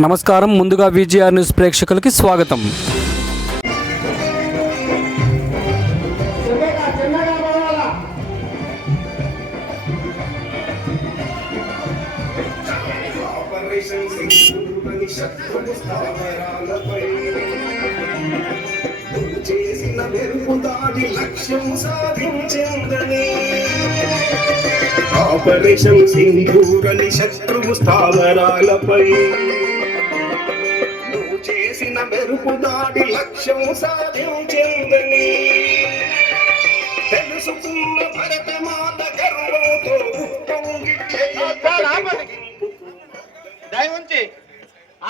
నమస్కారం. ముందుగా VGR news ప్రేక్షకులకి స్వాగతం. చేసిన మెరుపు దాడి లక్ష్యం సాధించిందని ఆపరేషన్ సింధూరని శత్రువు స్థావరాలపై నువ్వు చేసిన మెరుపు దాడి లక్ష్యం సాధించిందని తెలుసుకున్న భరతమాత గర్వంతో దయవుంచి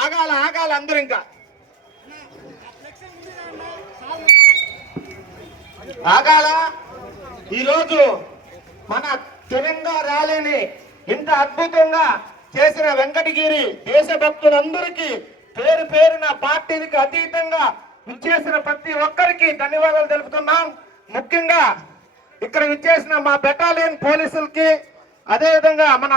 ఆగాల అందరూ ఇంకా ఆగాల. ఈరోజు మన తెలంగాణ ర్యాలీని ఇంత అద్భుతంగా చేసిన వెంకటగిరి దేశభక్తులందరికీ పేరు పేరున పార్టీలకు అతీతంగా విచ్చేసిన ప్రతి ఒక్కరికి ధన్యవాదాలు తెలుపుతున్నాం. ముఖ్యంగా ఇక్కడ విచ్చేసిన మా బెటాలియన్ పోలీసులకి, అదేవిధంగా మన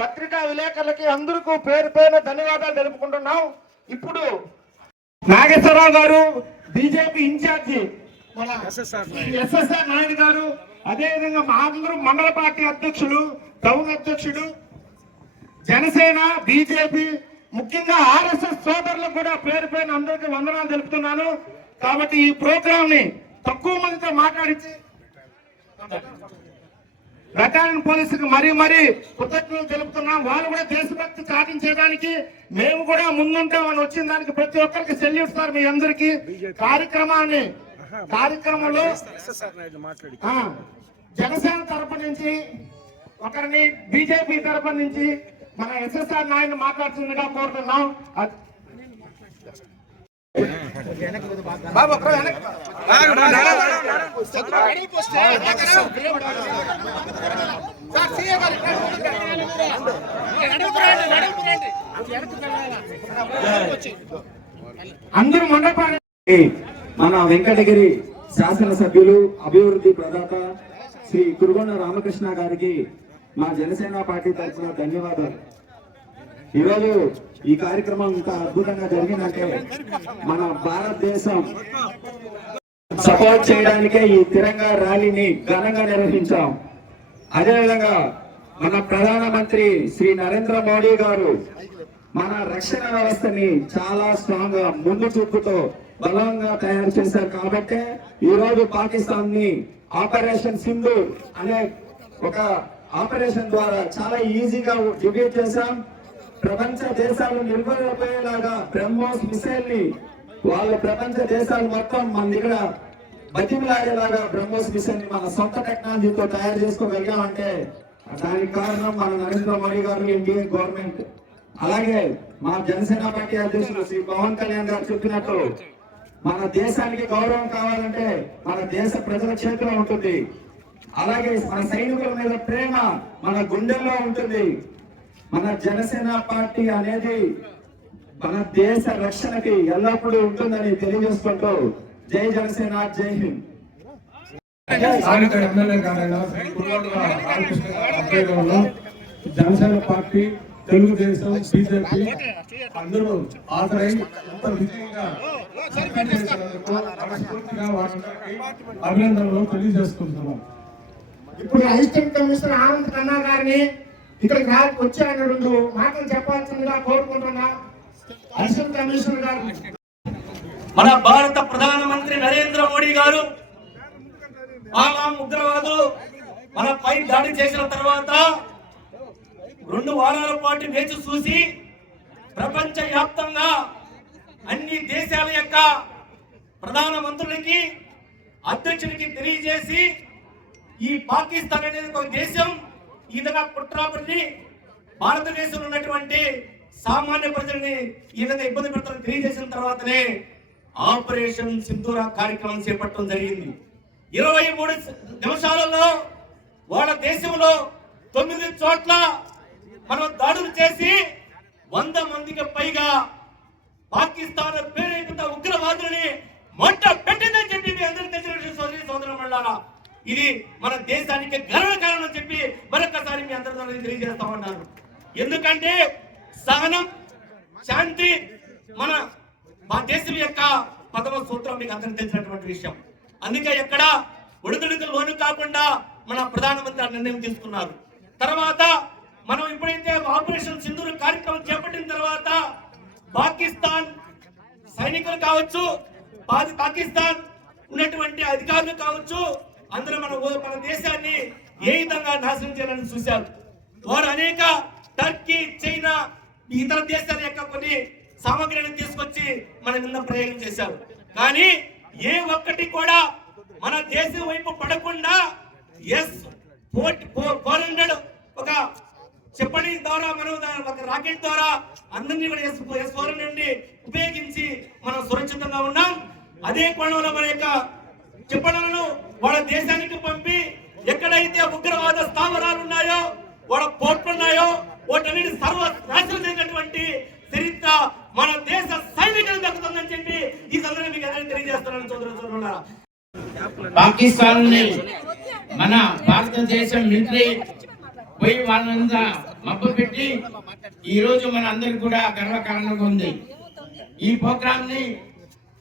పత్రికా విలేకరులకి అందరికీ పేరు పేరున ధన్యవాదాలు తెలుపుకుంటున్నాం. ఇప్పుడు నాగేశ్వరరావు గారు బీజేపీ ఇన్ఛార్జి మన ఎస్ఎస్ఆర్ నాయుడు గారు, అదేవిధంగా మా అందరూ మండల పార్టీ అధ్యక్షులు, టౌన్ అధ్యక్షుడు, జనసేన, బీజేపీ, ముఖ్యంగా ఆర్ఎస్ఎస్ సోదరులకు కూడా పేరు పేరున అందరికీ వందనాలు తెలుపుతున్నాను. కాబట్టి ఈ ప్రోగ్రామ్ ని తక్కువ మందితో మాట్లాడించి బెటాలియన్ పోలీసులకు మరీ కృతజ్ఞతలు తెలుపుతున్నాం. వాళ్ళు కూడా దేశభక్తి సాధించడానికి మేము కూడా ముందుంటామని వచ్చిన దానికి ప్రతి ఒక్కరికి సెల్యూట్ సార్. మీ అందరికీ కార్యక్రమంలో జనసేన తరపు నుంచి ఒకరిని, బీజేపీ తరపు నుంచి మన ఎస్ఎస్ఆర్ నాయుడు మాట్లాడుతుందిగా కోరుతున్నాం. అందరూ మండపాన్ని మన వెంకటగిరి శాసనసభ్యులు, అభివృద్ధి ప్రదాత శ్రీ కురుగొండ రామకృష్ణ గారికి మా జనసేన పార్టీ తరఫున ధన్యవాదాలు. ఈరోజు ఈ కార్యక్రమం ఇంత అద్భుతంగా జరిగిందంటే మన భారతదేశం సపోర్ట్ చేయడానికే ఈ తిరంగా ర్యాలీని ఘనంగా నిర్వహించాం. అదేవిధంగా మన ప్రధానమంత్రి శ్రీ నరేంద్ర మోడీ గారు మన రక్షణ వ్యవస్థని చాలా స్ట్రాంగ్ గా ముందు చూపుతో బలంగా తయారు చేశారు. కాబట్టి ఈ రోజు పాకిస్తాన్ ని ఆపరేషన్ సింధూర్ అనే ఒక ఆపరేషన్ ద్వారా చాలా ఈజీగా డిఫీట్ చేశాం. ప్రపంచ దేశాలు నిలబడిపోయేలాగా బ్రహ్మోస్ మిసైల్ ని వాళ్ళ ప్రపంచ దేశాలు మొత్తం మన దగ్గర బతిమలాడేలాగా బ్రహ్మోస్ మిసైల్ ని మన సొంత టెక్నాలజీతో తయారు చేసుకోగలిగామంటే దానికి కారణం మన నరేంద్ర మోడీ గారు, ఎన్డీఏ గవర్నమెంట్. అలాగే మా జనసేన పార్టీ అధ్యక్షులు శ్రీ పవన్ కళ్యాణ్ గారు చెప్పినట్టు మన దేశానికి గౌరవం కావాలంటే మన దేశ ప్రజల చేతిలో ఉంటుంది. అలాగే మన సైనికుల మీద ప్రేమ మన గుండెల్లో ఉంటుంది. మన జనసేన పార్టీ అనేది మన దేశ రక్షణకి ఎల్లప్పుడూ ఉంటుందని తెలియజేసుకుంటూ జై జనసేన, జై హింద్. జనసేన పార్టీ, తెలుగుదేశం, బీజేపీ అందరూ హాజరై ఎంత విజయంగా అభినందనలు తెలియజేసుకుంటున్నాం. ఇప్పుడు అసిస్టెంట్ కమిషనర్ ఆనంద్ ఖన్నా గారిని ఇక్కడికి వచ్చి ఆయన 2 మాటలు చెప్పాల్సిందిగా కోరుకుంటున్నా. అసిస్టెంట్ కమిషనర్ గారు, మన భారత ప్రధానమంత్రి నరేంద్ర మోడీ గారు ఉగ్రవాదులు మనపై దాడి చేసిన తర్వాత 2 వారాల పాటు వేచి చూసి ప్రపంచ వ్యాప్తంగా అన్ని దేశాల యొక్క ప్రధానమంత్రులకి, అధ్యక్షులకి తెలియజేసి ఈ పాకిస్తాన్ అనేది ఒక దేశం, ఈ విధంగా కుట్రాపడి భారతదేశంలో ఉన్నటువంటి సామాన్య ప్రజల్ని ఈ విధంగా ఇబ్బంది పెడతారని తెలియజేసిన తర్వాతనే ఆపరేషన్ సింధూర కార్యక్రమం చేపట్టడం జరిగింది. 23 నిమిషాలలో వాళ్ళ దేశంలో 9 చోట్ల మనం దాడులు చేసి 100 మందికి పైగా పాకిస్తాన్ ప్రేరేపిత ఉగ్రవాదులని మంట పెట్టిందని చెప్పి మీ అందరికీ తెలిసిన సోదరులారా, ఇది మన దేశానికి గర్వకారణం చెప్పి మరొకసారి మీ అందరి తెలియజేస్తా ఉన్నారు. ఎందుకంటే సహనం, శాంతి మా దేశం యొక్క ప్రథమ సూత్రం మీకు అందరికి తెలిసినటువంటి విషయం. అందుకే ఎక్కడ ఒడిదుడుకులు లోను కాకుండా మన ప్రధానమంత్రి ఆ నిర్ణయం తీసుకున్నారు. తర్వాత మనం ఎప్పుడైతే ఆపరేషన్ సింధూర్ కార్యక్రమం చేపట్టిన తర్వాత పాకిస్తాన్ సైనికులు కావచ్చు, పాకిస్తాన్ ఉన్నటువంటి అధికారులు కావచ్చు, అందరూ మన దేశాన్ని ఏ విధంగా నాశనం చేయాలని చూశారు. వారు అనేక టర్కీ, చైనా, ఇతర దేశాల యొక్క కొన్ని సామగ్రిని తీసుకొచ్చి మన మీద ప్రయోగం చేశారు. కానీ ఏ ఒక్కటి కూడా మన దేశం వైపు పడకుండా S-400 ఒక చెప్పని ద్వారా మనం ఒక రాకెట్ ద్వారా అందరినీ కూడా S-400 ఉపయోగించి మనం సురక్షితంగా ఉన్నాం. అదే కోణంలో మన యొక్క చెప్పలను వాళ్ళ దేశానికి పంపి ఎక్కడైతే ఉగ్రవాద స్థావరాలు ఉన్నాయో, వాళ్ళ పోర్ట్లు ఉన్నాయో, వాటన్నిటి సర్వనాశనం చేసినటువంటి చరిత్ర మన దేశ సైనికులు దక్కుతుందని చెప్పి ఈ సందర్భంగా మీకు అందరికీ తెలియజేస్తున్నాను సోదరులారా. పాకిస్తాన్ మన భారతదేశం మిలిటరీ పోయి వాళ్ళంతా మబ్బు పెట్టి ఈ రోజు మన అందరికి కూడా గర్వకారణంగా ఉంది. ఈ ప్రోగ్రామ్ ని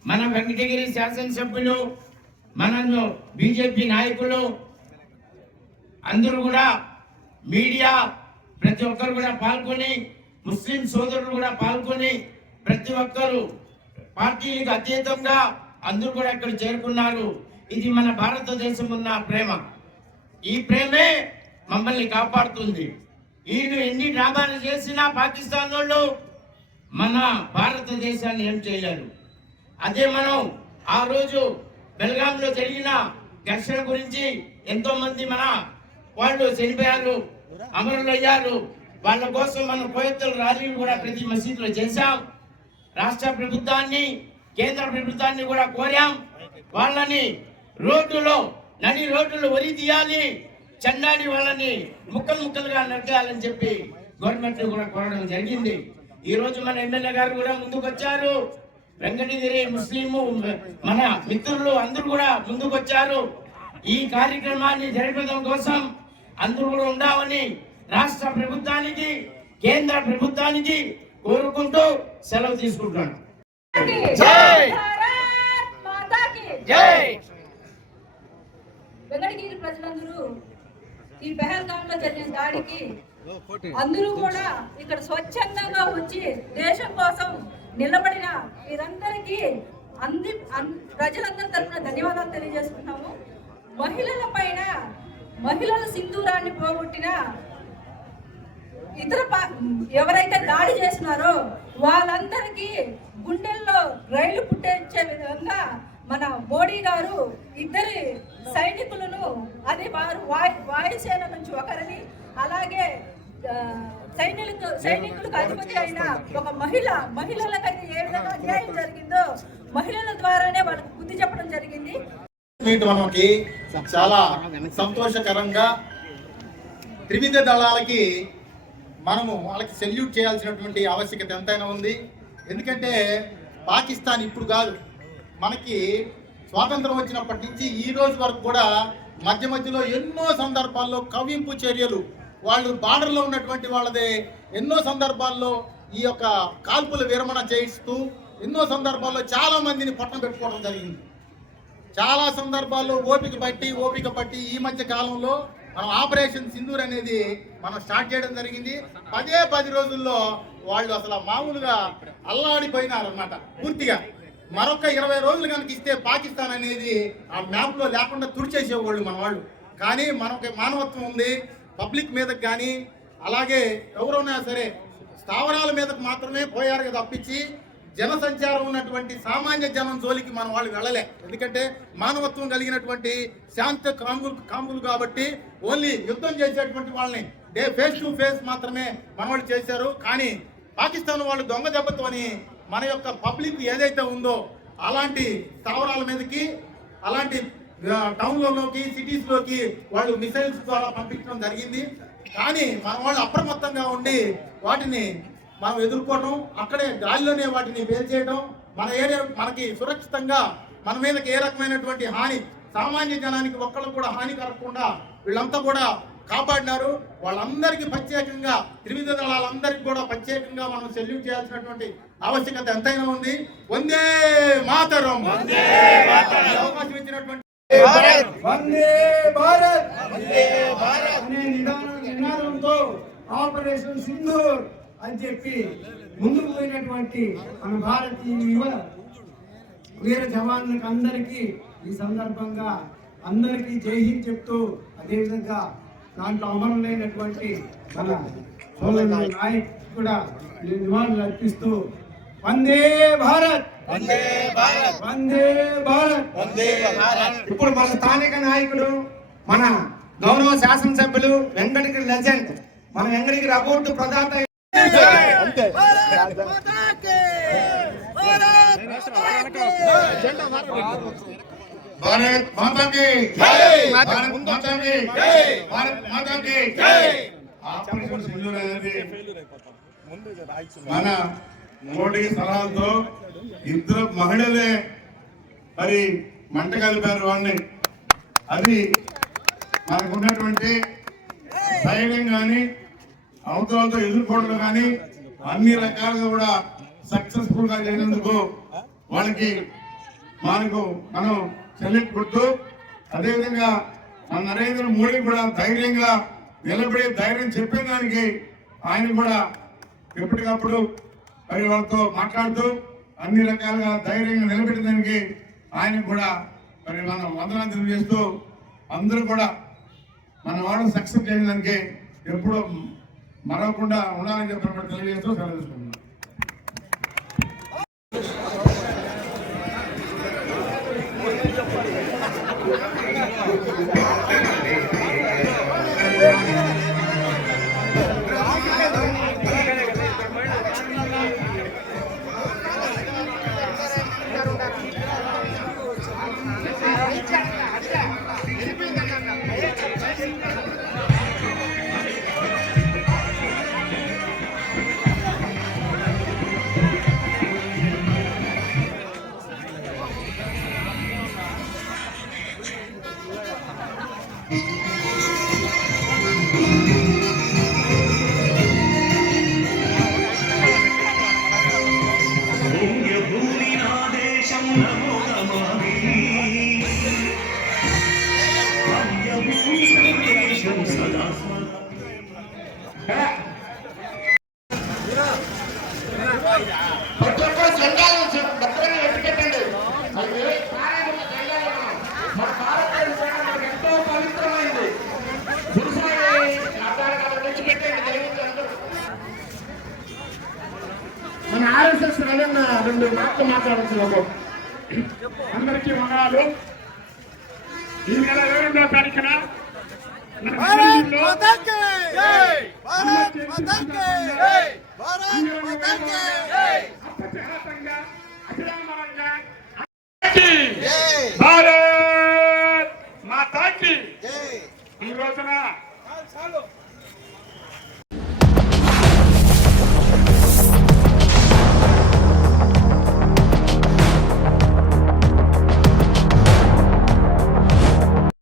మన వెంకటగిరి శాసనసభ్యులు, మన బీజేపీ నాయకులు అందరూ కూడా, మీడియా ప్రతి ఒక్కరు కూడా పాల్గొని, ముస్లిం సోదరులు కూడా పాల్గొని, ప్రతి ఒక్కరు పార్టీలకు అతీతంగా అందరూ కూడా ఇక్కడ చేరుకున్నారు. ఇది మన భారతదేశం ఉన్న ప్రేమ. ఈ ప్రేమే మమ్మల్ని కాపాడుతుంది. వీళ్ళు ఎన్ని డ్రామాలు చేసినా పాకిస్తాన్ వాళ్ళు మన భారతదేశాన్ని ఏం చేయలేరు. అదే మనం ఆ రోజు బెల్గాంలో జరిగిన ఘర్షణ గురించి ఎంతో మంది మన వాళ్ళు చనిపోయారు, అమరులయ్యారు. వాళ్ళ కోసం మనం కోయత్తల ర్యాలీలు కూడా ప్రతి మసీదులో చేశాం. రాష్ట్ర ప్రభుత్వాన్ని, కేంద్ర ప్రభుత్వాన్ని కూడా కోరాం. వాళ్ళని నడి రోడ్డులో వరి తీయాలి, చెన్నాడి వాళ్ళని ముక్కలుగా నరకేయాలని చెప్పి గవర్నమెంట్ కూడా కోరడం జరిగింది. ఈ రోజు మన ఎమ్మెల్యే గారు కూడా ముందుకు వచ్చారు. వెంకటగిరి ముస్లిము మన మిత్రులు అందరూ కూడా ముందుకు వచ్చారు. ఈ కార్యక్రమాన్ని జరపడం కోసం అందరూ కూడా ఉండాలని రాష్ట్ర ప్రభుత్వానికి, కేంద్ర ప్రభుత్వానికి కోరుకుంటూ సెలవు తీసుకుంటున్నాను. వెంకటగిరి ప్రజలందరూ ఈ పెహల్గామ్ లో జరిగిన దాడికి అందరూ కూడా ఇక్కడ స్వచ్ఛందంగా వచ్చి దేశం కోసం నిలబడిన వీరందరికీ ప్రజలందరి తరఫున ధన్యవాదాలు తెలియజేసుకుంటున్నాము. మహిళల సింధూరాన్ని పోగొట్టిన ఎవరైతే దాడి చేస్తున్నారో వాళ్ళందరికీ గుండెల్లో రైలు పుట్టించే విధంగా మన మోడీ గారు ఇద్దరి సైనికులను, అది వారు వాయుసేన నుంచి ఒకరిని, అలాగే సైనికులకు అధిపతి అయిన ఒక మహిళలకైతే ఏ విధంగా అన్యాయం జరిగిందో మహిళల ద్వారానే వాళ్ళకి బుద్ధి చెప్పడం జరిగింది. మనకి చాలా సంతోషకరంగా త్రివిధ దళాలకి మనము వాళ్ళకి సెల్యూట్ చేయాల్సినటువంటి ఆవశ్యకత ఎంతైనా ఉంది. ఎందుకంటే పాకిస్తాన్ ఇప్పుడు కాదు, మనకి స్వాతంత్రం వచ్చినప్పటి నుంచి ఈ రోజు వరకు కూడా మధ్యలో ఎన్నో సందర్భాల్లో కవ్వింపు చర్యలు, వాళ్ళు బార్డర్లో ఉన్నటువంటి వాళ్ళదే ఎన్నో సందర్భాల్లో ఈ యొక్క కాల్పుల విరమణ చేయిస్తూ ఎన్నో సందర్భాల్లో చాలా మందిని పట్టణ పెట్టుకోవడం జరిగింది. చాలా సందర్భాల్లో ఓపిక పట్టి ఈ మధ్య కాలంలో మనం ఆపరేషన్ సింధూర్ అనేది మనం స్టార్ట్ చేయడం జరిగింది. 10 రోజుల్లో వాళ్ళు అసలు మామూలుగా అల్లాడిపోయినారు అన్నమాట పూర్తిగా. మరొక 20 రోజులు కనుక ఇస్తే పాకిస్తాన్ అనేది ఆ మ్యాప్లో లేకుండా తుడిచేసేవాళ్ళు మన వాళ్ళు. కానీ మనకి మానవత్వం ఉంది. పబ్లిక్ మీదకి కానీ అలాగే ఎవరైనా సరే స్థావరాల మీదకు మాత్రమే పోయారు కదా తప్పించి జనసంచారం ఉన్నటువంటి సామాన్య జనం జోలికి మన వాళ్ళు వెళ్ళలే. ఎందుకంటే మానవత్వం కలిగినటువంటి శాంత కాములు కాబట్టి ఓన్లీ యుద్ధం చేసేటువంటి వాళ్ళని ఫేస్ టు ఫేస్ మాత్రమే మన వాళ్ళు చేశారు. కానీ పాకిస్తాన్ వాళ్ళు దొంగ దెబ్బతోని మన యొక్క పబ్లిక్ ఏదైతే ఉందో అలాంటి స్థావరాల మీదకి, అలాంటి టౌన్లలోకి, సిటీస్లోకి వాళ్ళు మిసైల్స్ ద్వారా పంపించడం జరిగింది. కానీ మన వాళ్ళు అప్రమత్తంగా ఉండి వాటిని మనం ఎదుర్కోవడం, అక్కడే గాలిలోనే వాటిని వేలు చేయడం, మన ఏరియా మనకి సురక్షితంగా మన మీదకి ఏ రకమైనటువంటి హాని, సామాన్య జనానికి ఒక్కళ్ళు కూడా హాని కలగకుండా వీళ్ళంతా కూడా కాపాడినారు. వాళ్ళందరికీ ప్రత్యేకంగా త్రివిధ దళాలందరికీ కూడా ప్రత్యేకంగా మనం సెల్యూట్ చేయాల్సినటువంటి ఆవశ్యకత ఎంతైనా ఉంది. వందే మాతరం. అవకాశం ఇచ్చినటువంటి వందే భారత్ అనే నినాదంతో ఆపరేషన్ సింధూర్ అని చెప్పి ముందుకు పోయినటువంటి మన భారతీయ యువ వీర జవాన్లకు అందరికీ ఈ సందర్భంగా అందరికీ జై హింద్ చెప్తూ, అదేవిధంగా దాంట్లో అమరులైనటువంటి మన సోదరుల నాయక్ కూడా నివాళులు అర్పిస్తూ వందే భారత్ వందే భారత్ వందే భారత్ వందే భారత్. ఇప్పుడు మన స్థానిక నాయకుడు, మన గౌరవ శాసనసభ్యులు వెంకటగిరి లెజెండ్, మన వెంకటగిరి అబౌట్ ప్రదాత భారత్ మాతాకి జై, భారత్ మాతాకి జై, భారత్ మాతాకి జై. ఆపరేషన్ సింధూర్ అనేది మన మోడీ సలహాలతో ఇద్దరు మహిళలే మరి మంట కలిపారు వాడిని. అది మనకున్నటువంటి ధైర్యం కానీ అవతలతో ఎదుర్కోవడం కానీ అన్ని రకాలుగా కూడా సక్సెస్ఫుల్ గా చేసినందుకు వాళ్ళకి మనకు మనం సెల్యూట్ కొడుతూ, అదేవిధంగా మన నరేంద్ర మోడీ కూడా ధైర్యంగా నిలబడి ధైర్యం చెప్పేదానికి ఆయన కూడా ఎప్పటికప్పుడు మరి వాళ్ళతో మాట్లాడుతూ అన్ని రకాలుగా ధైర్యంగా నిలబెట్టడానికి ఆయన కూడా మరి మనం వందనాలు తెలియజేస్తూ, అందరూ కూడా మన వాళ్ళు సక్సెస్ చేయడానికి ఎప్పుడూ మరవకుండా ఉండాలని చెప్పినప్పుడు తెలియజేస్తూ సెలవు తీసుకుంటున్నాం. మన ఆర్ఎస్ఎస్ రవీంద్ర రెండు మాటలు మాట్లాడాల్సిన అందరికీ వందనాలు. ఈ నెల 7వ తారీఖున భారత్ మాతాకి ఈ రోజున